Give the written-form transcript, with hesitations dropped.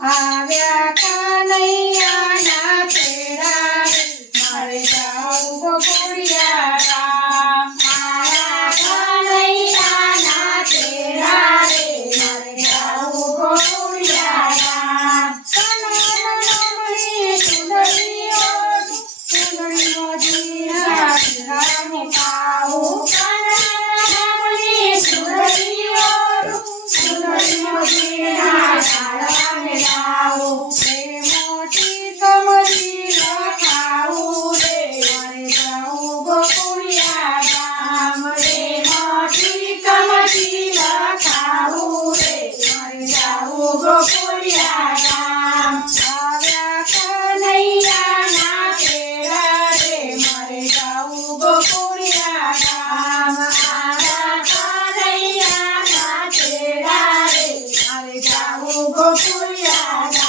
આવ્યા કનૈયાના તેડા રે મારે જાવું ગોકુળિયા ગામ આવ્યા કનૈયાના તેડા રે મારે જાવું ગોકુળિયા ગામ કનૈયાની સુંદરીઓ સુંદરીઓ જીરા રામ પાવું કનૈયાની સુંદરીઓ સુંદરીઓ જીરા મોટી કમરી લખાવું રે મારે જાવું ગોકુળિયા ગામ રે મોટી કમરી લખાવું રે મારે જાવું ગોકુળિયા ગામ આવ્યા કનૈયાના તેડા રે મારે જાવું ગોકુળિયા ગામ આવ્યા કનૈયાના તેડા રે મારે જાવું ગોકુળિયા ગામ